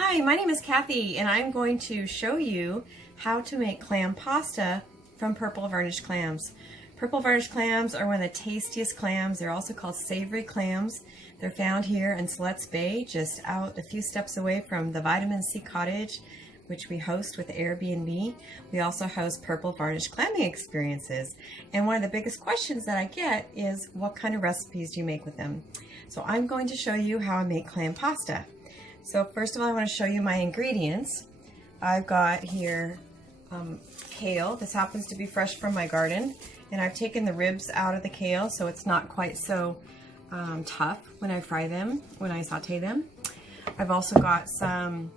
Hi, my name is Kathy and I'm going to show you how to make clam pasta from Purple Varnish Clams. Purple Varnish Clams are one of the tastiest clams. They're also called savory clams. They're found here in Siletz Bay, just out a few steps away from the Vitamin C Cottage, which we host with Airbnb. We also host Purple Varnish clamming experiences. And one of the biggest questions that I get is, what kind of recipes do you make with them? So I'm going to show you how I make clam pasta. So first of all, I want to show you my ingredients. I've got here kale. This happens to be fresh from my garden, and I've taken the ribs out of the kale so it's not quite so tough when I fry them, when I saute them. I've also got some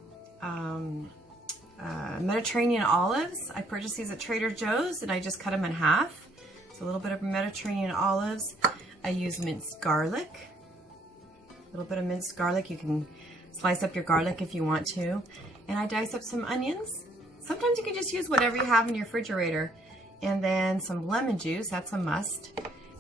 Mediterranean olives. I purchased these at Trader Joe's and I just cut them in half. So a little bit of Mediterranean olives. I use minced garlic. A little bit of minced garlic. You can slice up your garlic if you want to. And I dice up some onions. Sometimes you can just use whatever you have in your refrigerator. And then some lemon juice, that's a must.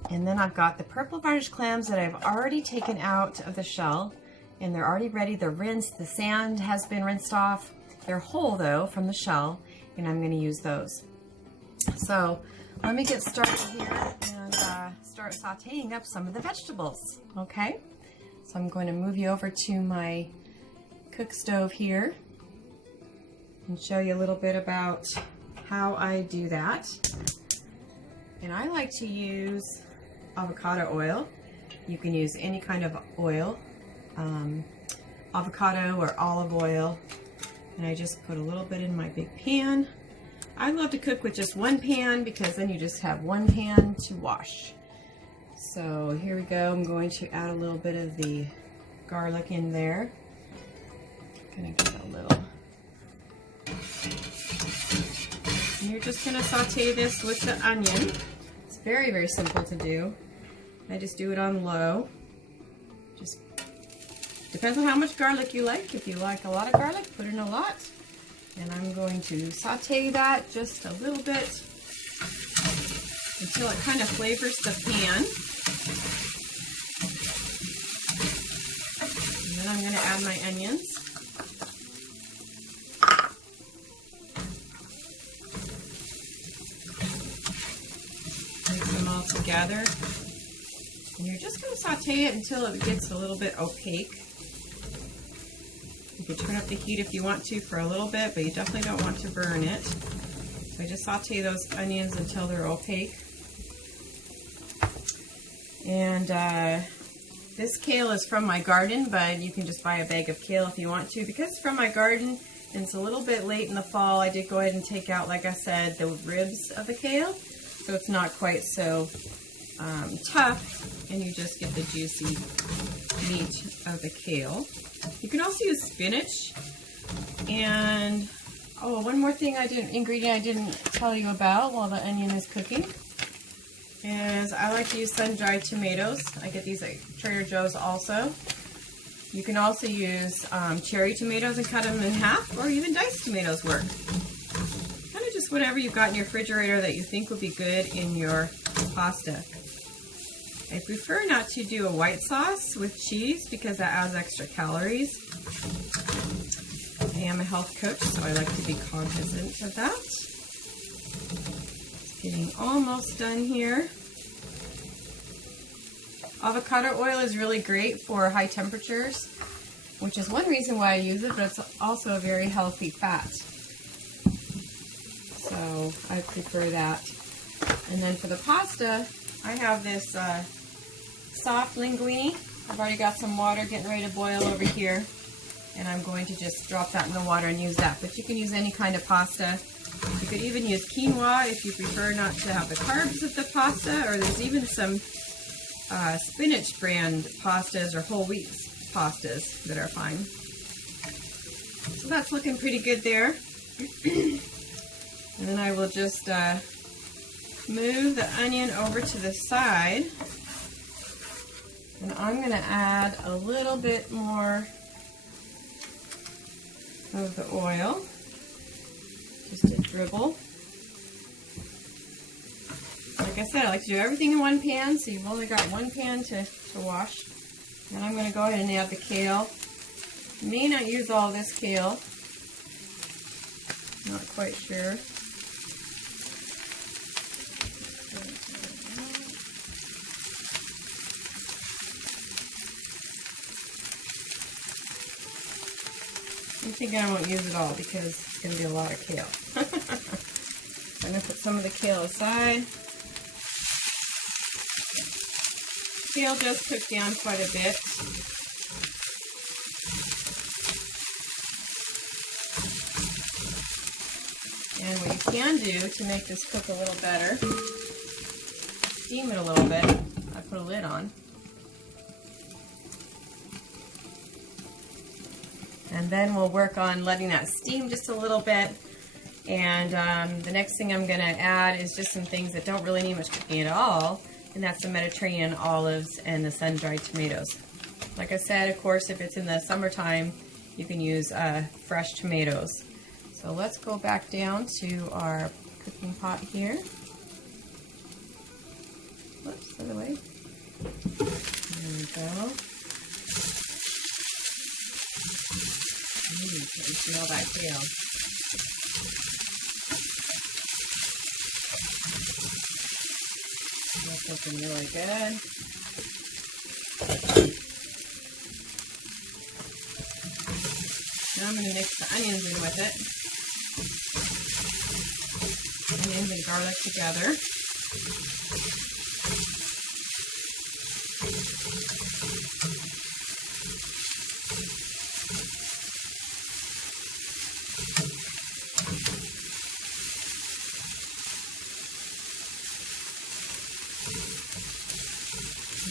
And then I've got the Purple Varnish clams that I've already taken out of the shell. And they're already ready, they're rinsed, the sand has been rinsed off. They're whole though from the shell, and I'm gonna use those. So let me get started here and start sauteing up some of the vegetables, okay? So I'm going to move you over to my cook stove here and show you a little bit about how I do that. And I like to use avocado oil. You can use any kind of oil, avocado or olive oil. And I just put a little bit in my big pan. I love to cook with just one pan because then you just have one pan to wash. So here we go. I'm going to add a little bit of the garlic in there. Gonna give it a little. And you're just gonna saute this with the onion. It's very, very simple to do. I just do it on low. Just depends on how much garlic you like. If you like a lot of garlic, put in a lot. And I'm going to saute that just a little bit until it kind of flavors the pan. And then I'm going to add my onions. Mix them all together. And you're just going to saute it until it gets a little bit opaque. You can turn up the heat if you want to for a little bit, but you definitely don't want to burn it. So I just saute those onions until they're opaque. And this kale is from my garden, but you can just buy a bag of kale if you want to. Because it's from my garden and it's a little bit late in the fall, I did go ahead and take out, like I said, the ribs of the kale. So it's not quite so tough, and you just get the juicy meat of the kale. You can also use spinach. And one more thing ingredient I didn't tell you about while the onion is cooking is I like to use sun-dried tomatoes. I get these at Trader Joe's also. You can also use cherry tomatoes and cut them in half, or even diced tomatoes work. Kind of just whatever you've got in your refrigerator that you think would be good in your pasta. I prefer not to do a white sauce with cheese because that adds extra calories. I am a health coach, so I like to be cognizant of that. It's getting almost done here. Avocado oil is really great for high temperatures, which is one reason why I use it, but it's also a very healthy fat. So I prefer that. And then for the pasta, I have this soft linguine. I've already got some water getting ready to boil over here, and I'm going to just drop that in the water and use that. But you can use any kind of pasta. You could even use quinoa if you prefer not to have the carbs of the pasta, or there's even some spinach brand pastas or whole wheat pastas that are fine. So that's looking pretty good there. And then I will just move the onion over to the side. And I'm going to add a little bit more of the oil, just a dribble. Like I said, I like to do everything in one pan, so you've only got one pan to wash. Then I'm going to go ahead and add the kale. May not use all this kale. Not quite sure. I'm thinking I won't use it all because it's going to be a lot of kale. I'm going to put some of the kale aside. Kale does cook down quite a bit. And what you can do to make this cook a little better, steam it a little bit. I put a lid on. And then we'll work on letting that steam just a little bit. And the next thing I'm going to add is just some things that don't really need much cooking at all. And that's the Mediterranean olives and the sun-dried tomatoes. Like I said, of course, if it's in the summertime, you can use fresh tomatoes. So let's go back down to our cooking pot here. Whoops, other way. There we go. You can smell that kale. That's looking really good. Now I'm going to mix the onions in with it. Onions and garlic together.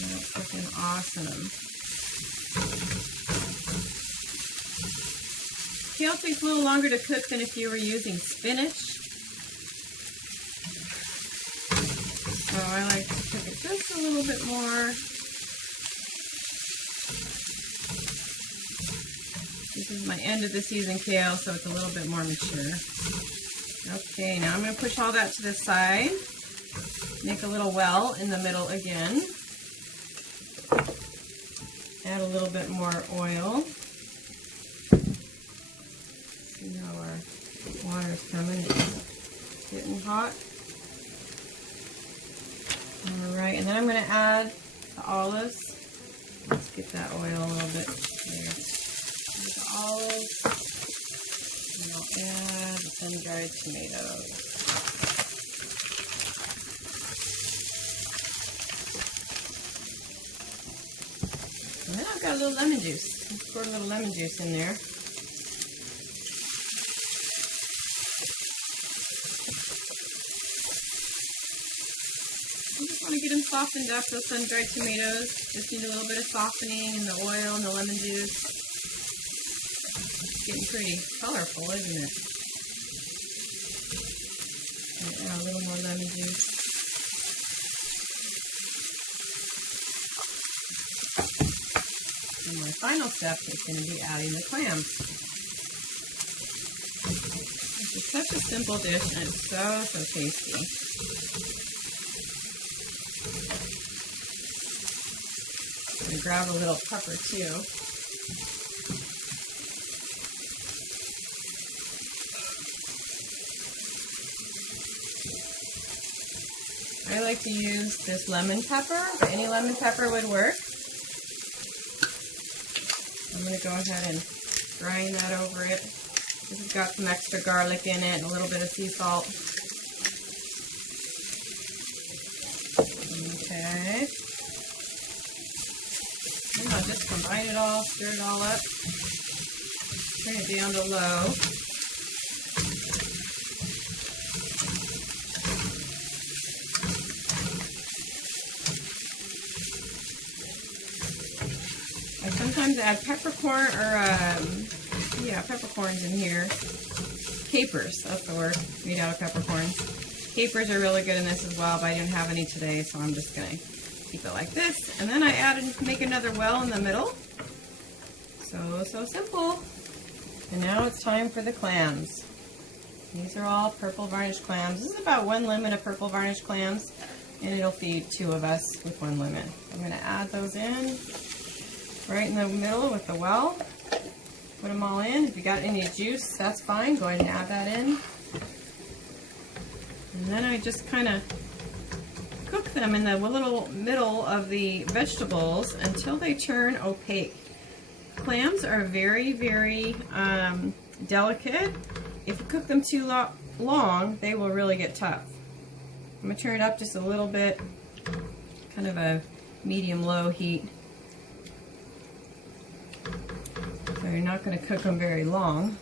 That's looking awesome. Kale takes a little longer to cook than if you were using spinach. So I like to cook it just a little bit more. This is my end of the season kale, so it's a little bit more mature. Okay, now I'm going to push all that to the side. Make a little well in the middle again. Add a little bit more oil. See how our water's coming. It's getting hot. Alright, and then I'm going to add the olives. Let's get that oil a little bit there. The olives. And I'll add the sun-dried tomatoes. And then I've got a little lemon juice. Let's pour a little lemon juice in there. I just want to get them softened up, those sun-dried tomatoes. Just need a little bit of softening in the oil and the lemon juice. It's getting pretty colorful, isn't it? And add a little more lemon juice. And my final step is going to be adding the clams. This is such a simple dish and it's so tasty. I'm going to grab a little pepper too. I like to use this lemon pepper, but any lemon pepper would work. I'm going to go ahead and grind that over it. This has got some extra garlic in it and a little bit of sea salt. Okay. And I'll just combine it all, stir it all up. Bring it down to low. I sometimes add peppercorn or peppercorns in here. Capers, that's the word, made out of peppercorns. Capers are really good in this as well, but I didn't have any today, so I'm just gonna keep it like this. And then I make another well in the middle. So simple. And now it's time for the clams. These are all Purple Varnish Clams. This is about 1 lemon of Purple Varnish Clams, and it'll feed 2 of us with 1 lemon. I'm gonna add those in right in the middle with the well. Put them all in. If you got any juice, that's fine. Go ahead and add that in. And then I just kind of cook them in the little middle of the vegetables until they turn opaque. Clams are very, very delicate. If you cook them too long, they will really get tough. I'm going to turn it up just a little bit, kind of a medium-low heat. So you're not going to cook them very long.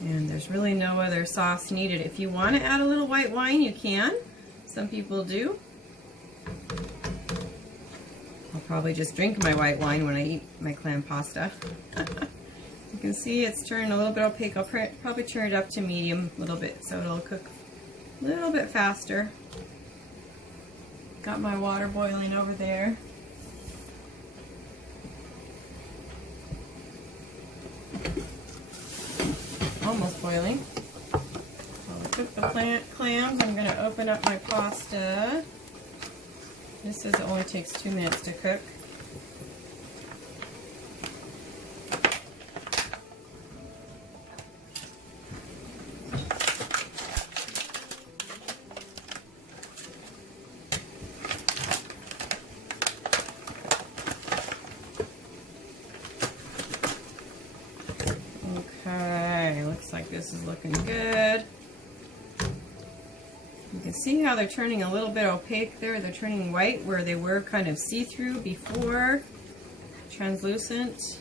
And there's really no other sauce needed. If you want to add a little white wine, you can. Some people do. I'll probably just drink my white wine when I eat my clam pasta. You can see it's turned a little bit opaque. I'll probably turn it up to medium a little bit so it'll cook a little bit faster. Got my water boiling over there. Almost boiling. While I cook the clams, I'm going to open up my pasta. This says it only takes 2 minutes to cook. Okay, looks like this is looking good. You can see how they're turning a little bit opaque there. They're turning white where they were kind of see-through before, translucent.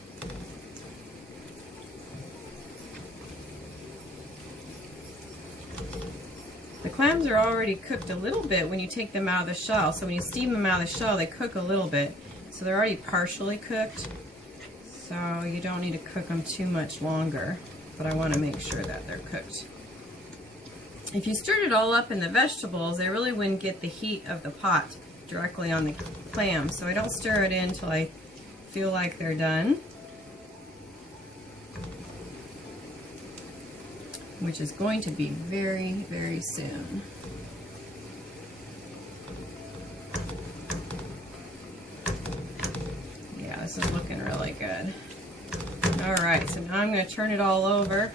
The clams are already cooked a little bit when you take them out of the shell. So when you steam them out of the shell, they cook a little bit. So they're already partially cooked. So you don't need to cook them too much longer, but I want to make sure that they're cooked. If you stirred it all up in the vegetables, they really wouldn't get the heat of the pot directly on the clams. So I don't stir it in until I feel like they're done, which is going to be very, very soon. Yeah, this is looking really good. All right, so now I'm going to turn it all over.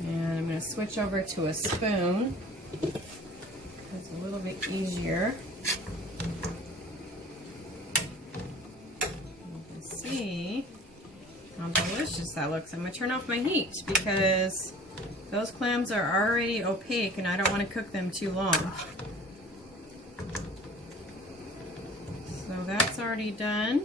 And I'm going to switch over to a spoon. It's a little bit easier. You can see how delicious that looks. I'm going to turn off my heat because those clams are already opaque and I don't want to cook them too long. So that's already done.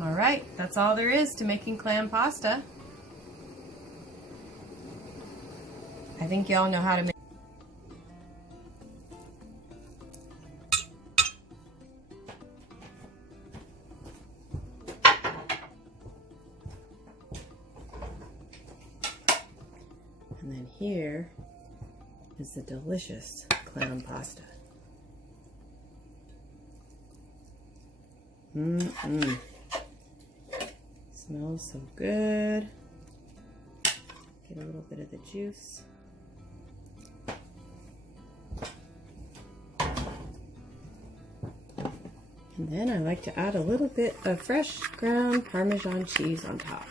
Alright, that's all there is to making clam pasta. I think y'all know how to make. And then here is the delicious clam pasta. Smells so good. Get a little bit of the juice. And then I like to add a little bit of fresh ground Parmesan cheese on top.